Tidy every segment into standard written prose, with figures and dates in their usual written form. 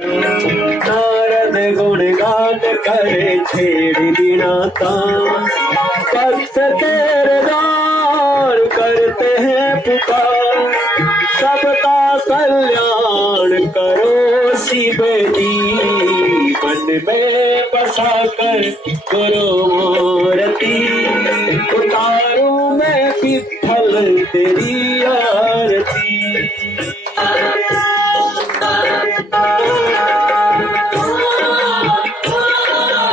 नारद गुणगान करे छेड़ बिना भक्त तेरे दार करते हैं पुकार। सबका कल्याण करो शिव जी, मन में बसा कर करो मूर्ति। उतारू मैं विठ्ठल तेरी आरती।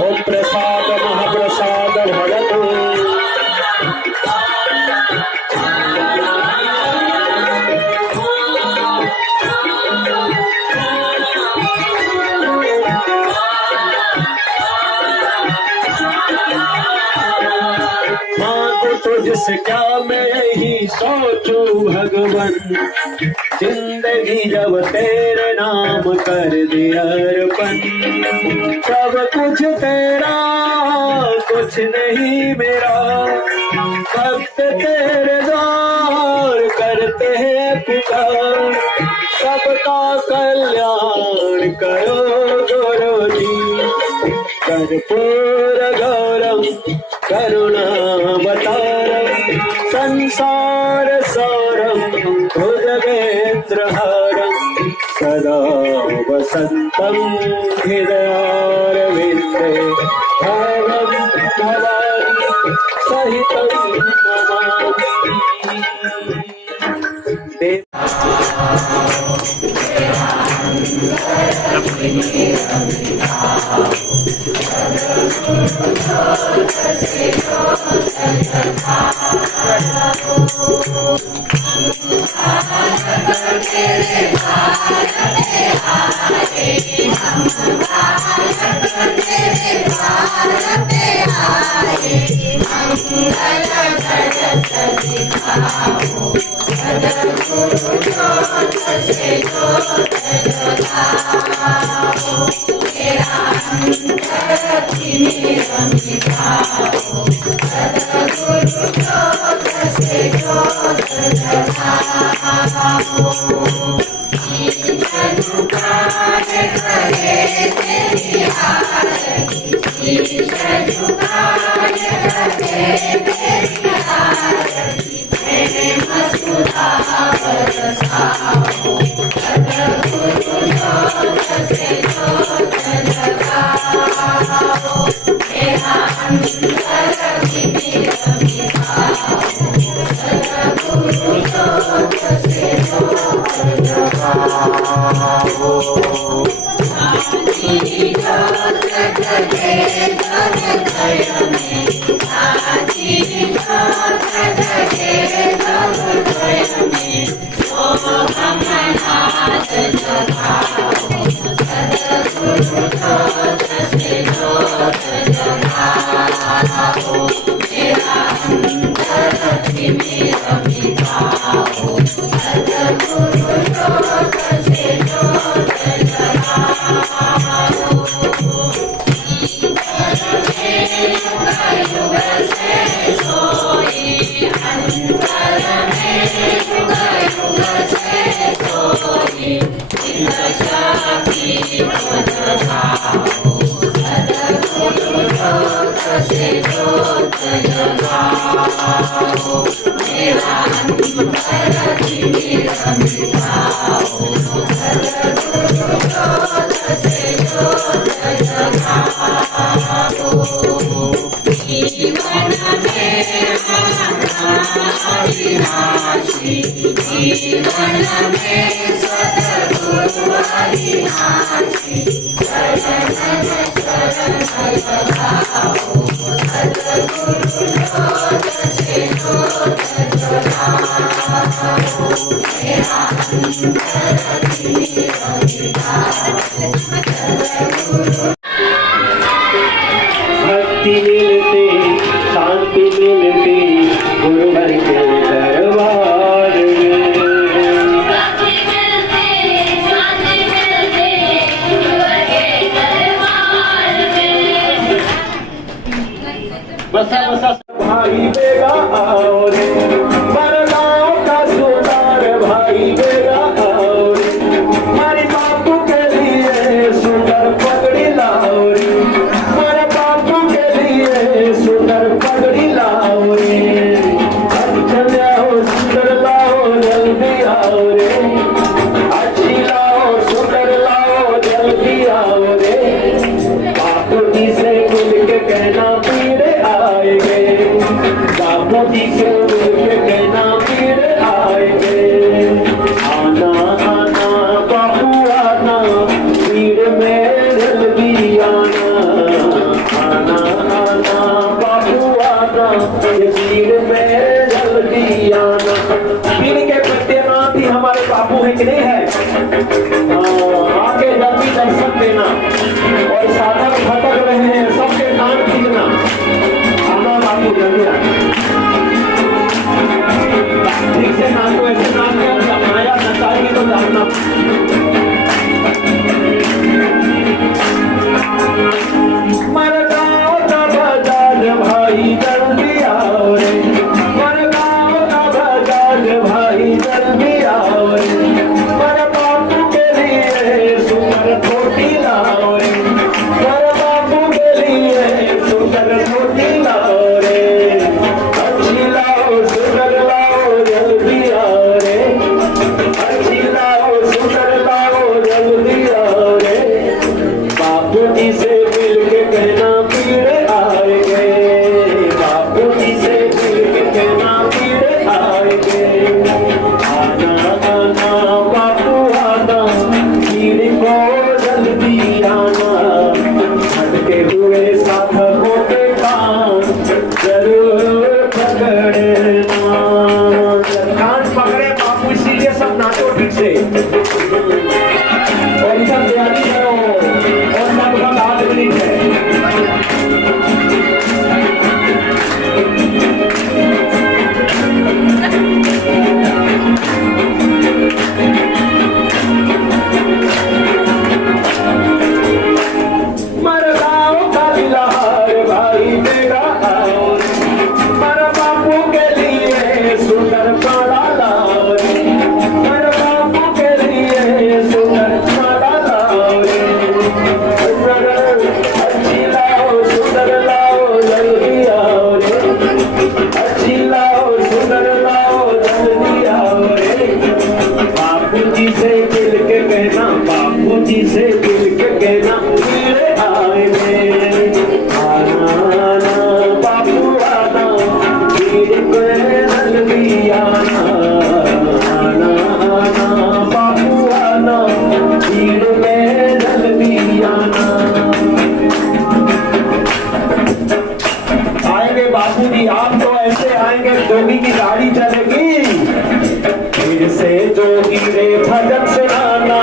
ओम प्रसाद महाप्रसाद भगतो। मांगो तुझसे क्या मैं यही सोचूं भगवन, जिंदगी जब तेरे नाम कर दे अर्पण। सब कुछ तेरा कुछ नहीं मेरा, भक्त तेरे द्वार करते हैं पुकार। सबका कल्याण करो गुरु जी, कर्पूर गौरम करुणावतारम। संसार सारम भुजगेन्द्रहारम, सदा वसन्तं हृदयारविन्दे। भावं भवानी सहितं नमामि। भक्ति मिलती शांति मिलती गुरुवर के दरबार में। भक्ति मिलती शांति मिलती गुरुवर के दरबार में। बसा बसा भाई बेगा आओ रे, बरगांव का सुनार भाई बेगा आओ रे। हमारी बापू के लिए देना और साधक भटक रहे हैं सबके कान खींचना। आना बापू जल्दी आ ठीक से नाचो, ऐसे नाच के माया नचाएगी तो जानना। मर गाँव का बाजार भाई जल्दी आओ रे, मर गाँव का बाजार भाई जल्दी आओ रे, मर बापू के लिए सुंदर धोती लाओ रे, मर बापू के लिए सुंदर धोती लाओ रे, अच्छी लाओ सुंदर लाओ जल्दी आओ रे, अच्छी लाओ सुंदर लाओ जल्दी आओ रे, बापू जी से मिल के कहना पीड़े आएंगे, बापू जी से मिल के कहना पीड़े आएंगे। आना आना बापू आना, पीड़े को जल्दी आना, भटके हुए साधकों के कान जरूर पकड़ना। कान पकड़े बापू, इसीलिए सब नाचो ठीक से और सब तैयारी करो और सबका हाथ मिली है। मर गाँव का दिलहार भाई मेरा आओ रे, मर बापू के लिए सुंदर माला लाओ रे, मर बापू के लिए सुंदर माला लाओ रे, अच्छी लाओ सुंदर लाओ जल्दी आओ रे, अच्छी लाओ सुंदर लाओ जल्दी आओ रे, बापू जी से मिल के कहना, बापू जी से मिल के कहना पीड़े आएंगे। आना आना बापू आना, पीड़े को जल्दी आना, आना आना बापू आना, पीड़े में जल्दी आना। आएंगे बापू जी, आप तो ऐसे आएंगे जोगी की गाड़ी चलेगी, फिर से जोगी रे भजन सुनाना,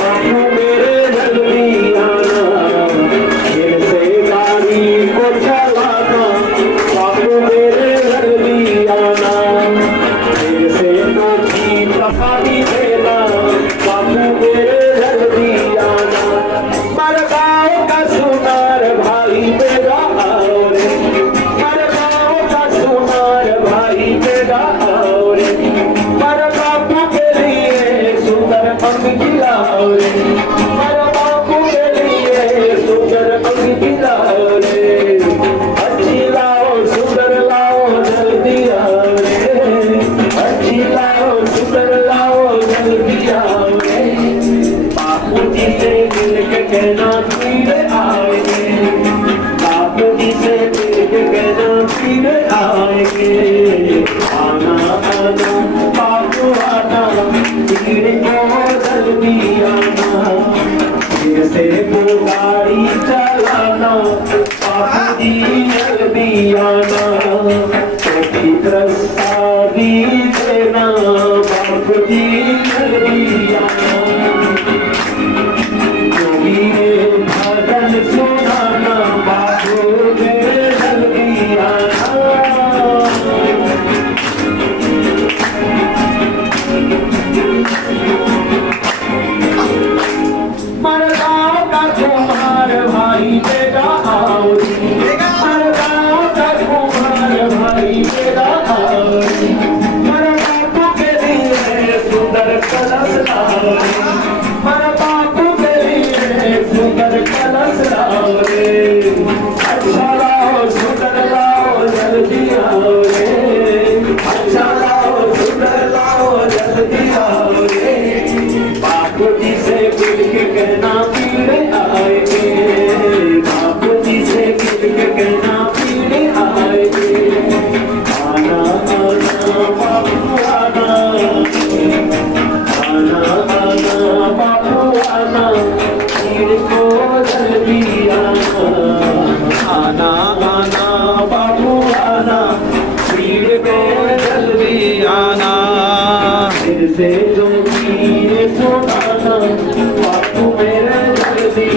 बापू मेरे जल्दी आना, फिर से गाड़ी को चलाना, बापू मेरे जल्दी आना, फिर से जोगी प्रसादी देना, बापू मेरे जल्दी आना। मर गाँव का सुनार भाई मेरा आओ रे, मर गाँव का सुनार भाई मेरा आओ रे, मर बापू के लिए सुंदर अंगूठी लाओ रे, मर बापू के लिए सुंदर अंगूठी लाओ रे, अच्छी लाओ सुंदर लाओ जल्दी आओ रे, अच्छी लाओ सुंदर लाओ जल्दी आओ रे, बापू जी से मिल के कहना पीड़े आएंगे, बापू जी से मिल के कहना पीड़े आएंगे। आना आना बापू आना, पीड़े को जल्दी आना, फिर से वो गाड़ी चलाना, बापू जी जल्दी आना, छोटी प्रसादी देना, बापू जी जल्दी आना, जोगी ने भजन सुनाना, बापू मेरे जल्दी आना। मर गाँव का कुम्हार भाई मेरा आओ रे, मर गाँव का कुम्हार भाई मेरा आओ रे, मर बापू के लिए सुंदर कलश लाओ रे, मर बापू के लिए सुंदर कलश लाओ रे, अच्छा लाओ सुंदर लाओ जल्दी आओ रे, अच्छा लाओ सुंदर लाओ जल्दी आओ रे, बापू जी से मिल के कहना पीड़े आएंगे, बापू जी से मिल के कहना पीड़े आएंगे। आना आना बापू आना, आना आना बापू आना, पीड़े को जल्दी आना, आना आना बापू आना, पीड़े को जल्दी आना, फिर से जो सुनाना, बापू मेरे जल्दी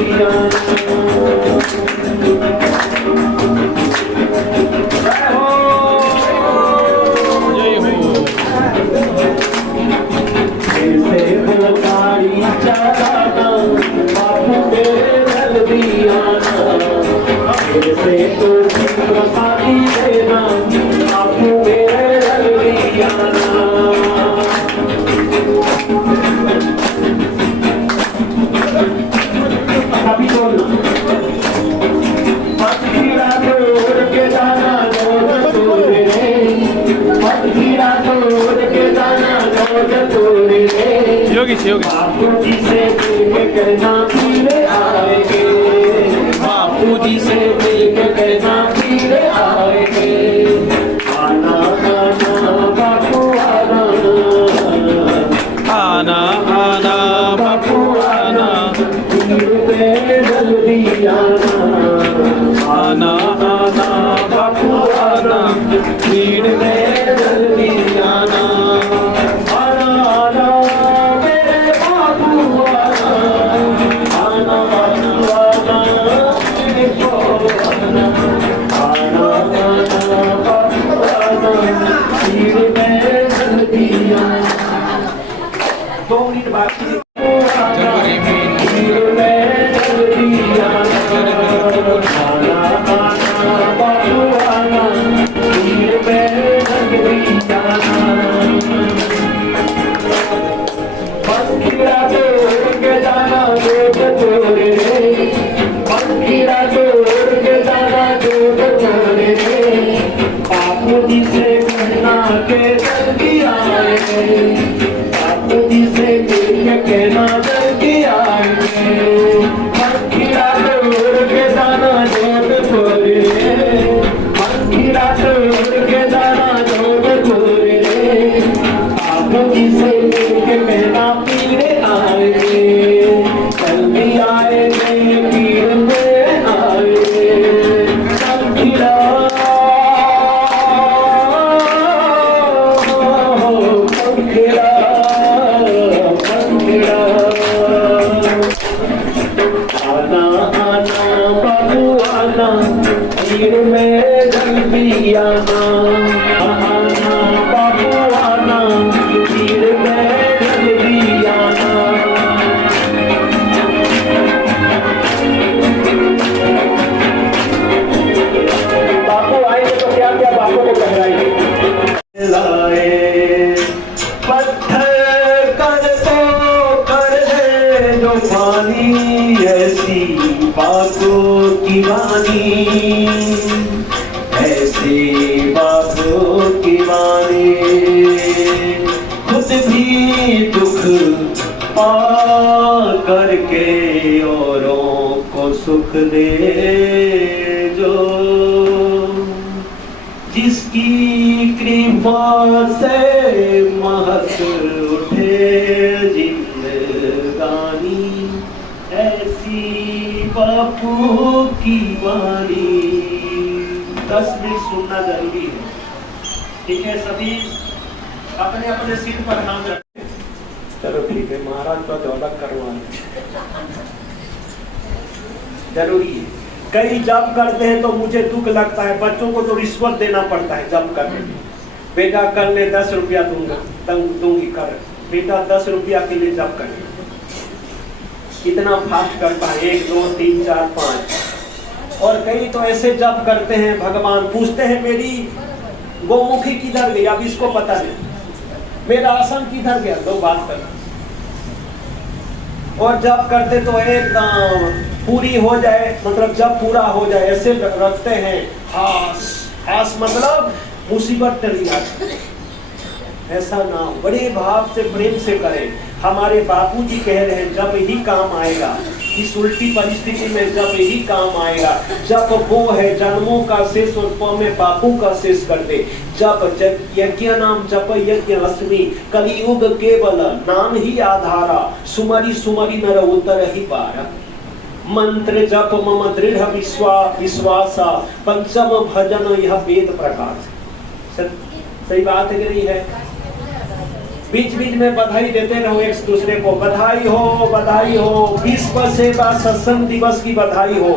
फिर से तो प्रसादी देना बापू मेरे जल्दी आना। अभी बोलना मत हीरा तोड़ के जाना नोज तोड़ रे, मत हीरा तोड़ के जाना नोज तोड़ रे। योगी बापू जी से मिल के कहना फिर आएंगे, बापू जी से मिल के कहना फिर आएंगे। आना आना बापू आना, आना आना बापू आना, जल्दी आना। आना आना बापू आना, भीड़ में जल्दी आना। आना आना मेरे बापू आना, आना बापू आना मेरे को आना। आना आना बापू आना, भीड़ में जल्दी आना। 2 मिनट बाकी है। जनवरी में भीड़ में जल्दी आना। आना आना बापू आना, भीड़ में जल्दी आना। पंखीड़ा तोड़ के जाना जोत तोड़ रे, पंखीड़ा तोड़ के जाना जोत तोड़ रे। बापू जी से कहना के जल्दी आएंगे, बापू जी से मिल के कहना जल्दी आएंगे। पंखीड़ा तोड़ के जाना जोत तोड़ रे, पंखीड़ा तोड़ के जाना जोत तोड़ रे। बापू जी से मिल के कहना पीड़े आएंगे, जल्दी आएंगे पीड़ में आएंगे। पंखीड़ा पंखीड़ा पंखीड़ा। आना आना बाबू आना, भीड़ में जल्दी आना। आना बाबू आना, भीड़ में जल्दी आना। बापू आएंगे तो क्या क्या बापू को कहलाएंगे। लाए पत्थर कर तो कर दे जो पानी, ऐसी बातों की वाणी, ऐसे बातों की वाणी। खुद भी दुख पा करके औरों को सुख दे जो, जिसकी कृपा से महक उठे जिंदगानी, ऐसी बापू की वाणी। 10 मिनट सुनना जरूरी है, ठीक है? सभी अपने अपने सीट पर नाम रखें। चलो ठीक है, महाराज को दौलत करवाना जरूरी है। कई जब करते हैं तो मुझे दुख लगता है, बच्चों को तो रिश्वत देना पड़ता है जब करने में। बेटा कर ले 10 रुपया दूंगा, दूंगी कर। बेटा 10 रुपया के लिए जब कर। कितना फास्ट करता है, 1 2 3 4 5। और कई तो ऐसे जब करते हैं, भगवान पूछते हैं मेरी गोमुखी किधर गई, अब इसको पता नहीं, मेरा आसन किधर गया, दो बात करना। और जब करते तो एकदम पूरी हो जाए, मतलब जब पूरा हो जाए ऐसे रखते हैं। हास हास मतलब मुसीबत टली जाती, ऐसा ना हो। बड़े भाव से प्रेम से करें। हमारे बापूजी कह रहे हैं जब ही काम आएगा, इस उल्टी परिस्थिति में जब ही काम आएगा, जब वो है जन्मों का शेष और प में बापू का शेष कर दे। जब यज्ञ नाम जप यज्ञ अस्मि, कलियुग केवल नाम ही आधारा, सुमरी सुमरी नर उतर ही पारा। मंत्र जप मम दृढ़ विश्वासा, पंचम भजन यह वेद प्रकाश। सही बात है कि नहीं है? बीच बीच में बधाई देते रहो एक दूसरे को। बधाई हो, बधाई हो। विश्व सेवा सत्संग दिवस की बधाई हो।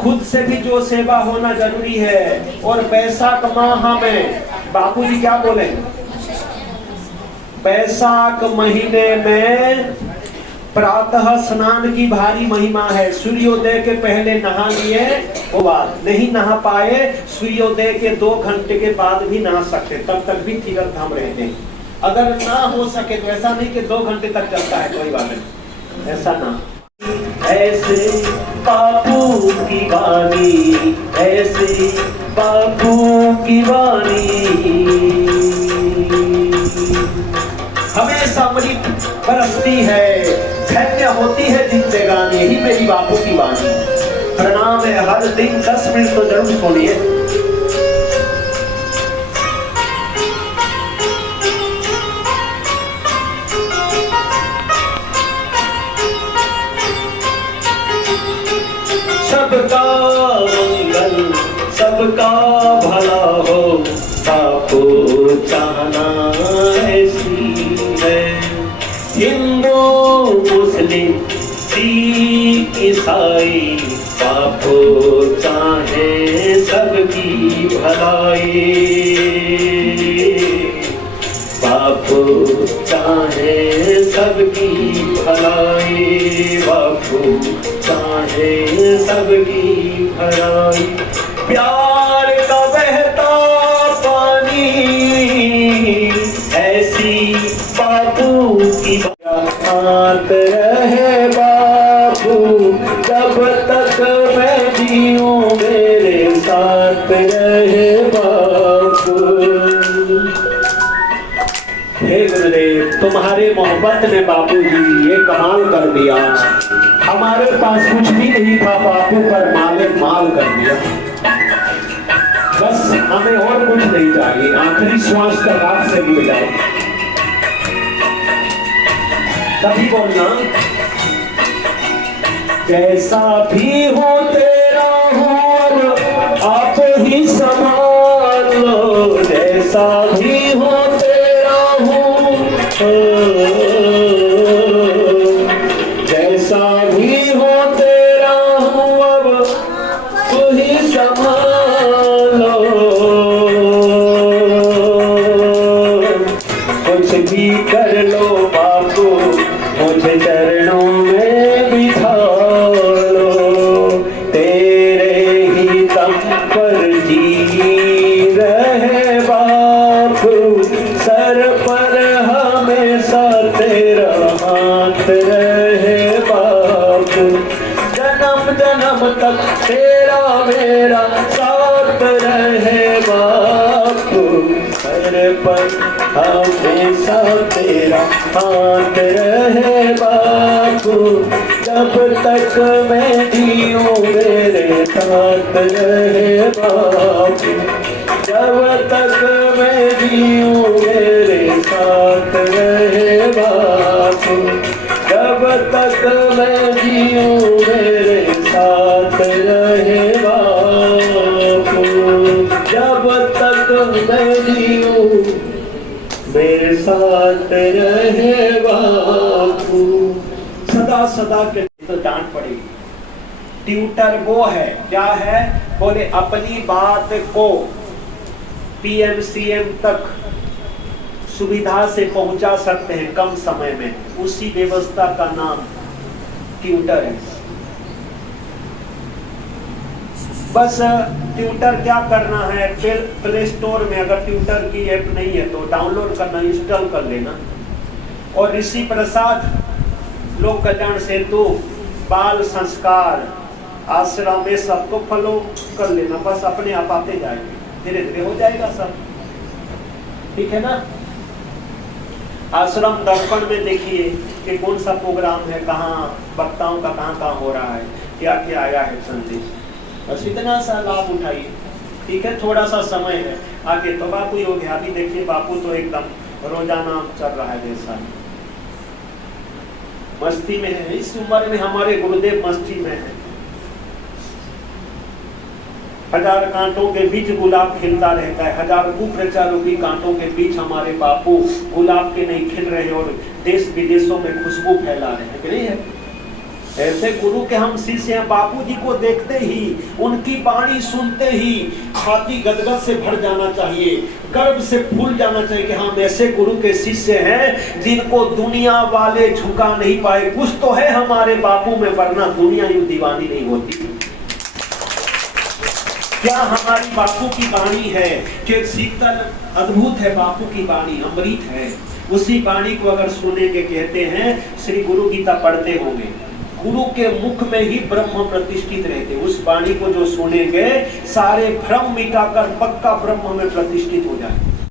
खुद से भी जो सेवा होना जरूरी है। और बैसाख माह में बापूजी क्या बोले, बैसाख महीने में प्रातः स्नान की भारी महिमा है। सूर्योदय के पहले नहा लिए वो बात, नहीं नहा पाए सूर्योदय के 2 घंटे के बाद भी नहा सकते, तब तक भी तीर्थ धाम रहते हैं। अगर ना हो सके तो ऐसा नहीं कि 2 घंटे तक चलता है, कोई बात नहीं, ऐसा ना। ऐसे बापू की वाणी, ऐसे बापू की वाणी हमेशा अमृत बरसती है, धन्य होती है जिंदगानी, यही मेरी बापू की वाणी। प्रणाम है, हर दिन 10 मिनट तो जरूर सुनिए। सबका मंगल सबका भला हो, बापू चाहना ऐसी है। हिंदू मुस्लिम सिख ईसाई, बापू चाहे सबकी भलाई, बापू चाहे सबकी भलाई, बापू चाहे सबकी भलाई। प्यार का बहता पानी, ऐसी बापू की बात रहे बापू, जब तक मैं जीऊं मेरे साथ रहे बापू। हे गुरुदेव, तुम्हारे मोहब्बत ने बापू जी ये कमाल कर दिया। हमारे पास कुछ भी नहीं था, बापू पर मालिक माल कर दिया। बस हमें और कुछ नहीं चाहिए, आखिरी श्वास तक आपसे मिल जाए। तभी बोलना, कैसा भी हो तेरा हो आप ही संभाल लो, जैसा भी हो तेरा हो, जैसा भी हो तेरा हो अब तू ही संभालो। कुछ भी कर लो बापू, मुझे चरणों में बिठा लो, तेरे ही दम पर जी रहे बापू, सर पर हमेशा तेरा हाथ रहे बापू, जन्म जन्म तक तेरा मेरा साथ रहे बापू, सर पर हमेशा तेरा हाथ रहे बापू, जब तक मैं जीऊं मेरे साथ रहे बापू, जब तक मैं जीऊं मेरे साथ रहे बापू, जब तक मैं जीऊं मेरे साथ रहे बापू, जब तक मैं जीऊं मेरे साथ रहे बापू। सदा सदा के तो डांट पड़ेगी। ट्यूटर वो है, क्या है? बोले अपनी बात को पीएमसीएम तक सुविधा से पहुंचा सकते हैं कम समय में, उसी व्यवस्था का नाम ट्यूटर है। बस ट्यूटर क्या करना है, फिर प्ले स्टोर में अगर ट्यूटर की ऐप नहीं है तो डाउनलोड करना, इंस्टॉल कर लेना, और ऋषि प्रसाद लोक कल्याण सेतु बाल संस्कार आश्रम में सबको फॉलो कर लेना, बस अपने आप आते जाएंगे, धीरे धीरे हो जाएगा सब, ठीक है ना। आश्रम दर्पण में देखिए कि कौन सा प्रोग्राम है, कहाँ वक्ताओं का कहाँ हो रहा है, क्या क्या आया है संदेश, बस इतना सा लाभ उठाइए, ठीक है। थोड़ा सा समय है आगे तो बापू योगी, अभी देखिए बापू तो एकदम रोजाना चल रहा है जैसा, मस्ती में है। इस उम्र में हमारे गुरुदेव मस्ती में है। 1000 कांटों के बीच गुलाब खिलता रहता है, 1000 कुप्रचारों कांटों के बीच हमारे बापू गुलाब के नहीं खिल रहे और देश विदेशों में खुशबू फैला रहे हैं, नहीं है? ऐसे गुरु के हम शिष्य हैं। बापू जी को देखते ही, उनकी वाणी सुनते ही छाती गदगद से भर जाना चाहिए। गर्व से फूल जाना चाहिए कि हम ऐसे गुरु के शिष्य हैं जिनको दुनिया वाले झुका नहीं पाए। कुछ तो है हमारे बापू में, वरना दुनिया यूं दीवानी नहीं होती। क्या हमारी बापू की वाणी है कि शीतल अद्भुत है, बापू की वाणी अमृत है। उसी वाणी को अगर सुनेंगे, कहते हैं श्री गुरु गीता पढ़ते होंगे, गुरु के मुख में ही ब्रह्म प्रतिष्ठित रहते। उस वाणी को जो सुनेंगे सारे भ्रम मिटाकर पक्का ब्रह्म में प्रतिष्ठित हो जाए।